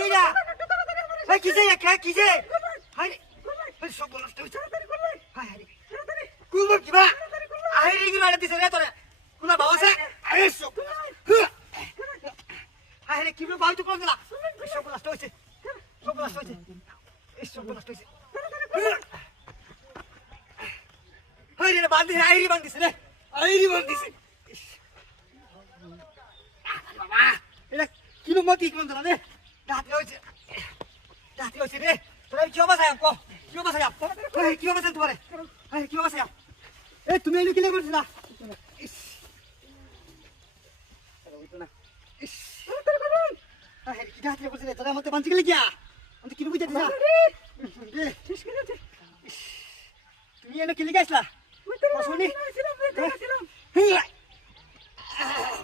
কি যা ভাই কিসে কিসে হাই ভাই সব নষ্ট হইছে হাই হাই কুলব কিবা আই রে গিলা দিছে রে তোরে কুলা বাবাসে আই সব হাই রে কিবা বাউতু কোন দিলা সব নষ্ট হইছে সব নষ্ট হইছে এই সব নষ্ট হইছে হাই রে বান্দি আইরি বান্দিছে রে আইরি বান্দিছে বাবা এটা কিলো মতি কোন দিলা রে রাতে হইছে রে তোরা কি অবস্থা কো কি অবস্থা এই কি অবস্থা তোমারে এই কি অবস্থা এই তুমি এনে কি করছিস না ইস না ইস এই কি হাতে করছিস তোরা মতে বাঁচি গেলি কি আমি কি বুঝতে দিছা রে ঠিক করে তুমি এনে কি লিখাইছলা শুনি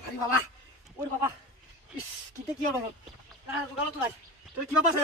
আরে বাবা ওরে বাবা ইস কিতে কি হবে না গালো তো নাই তোর কি অবস্থা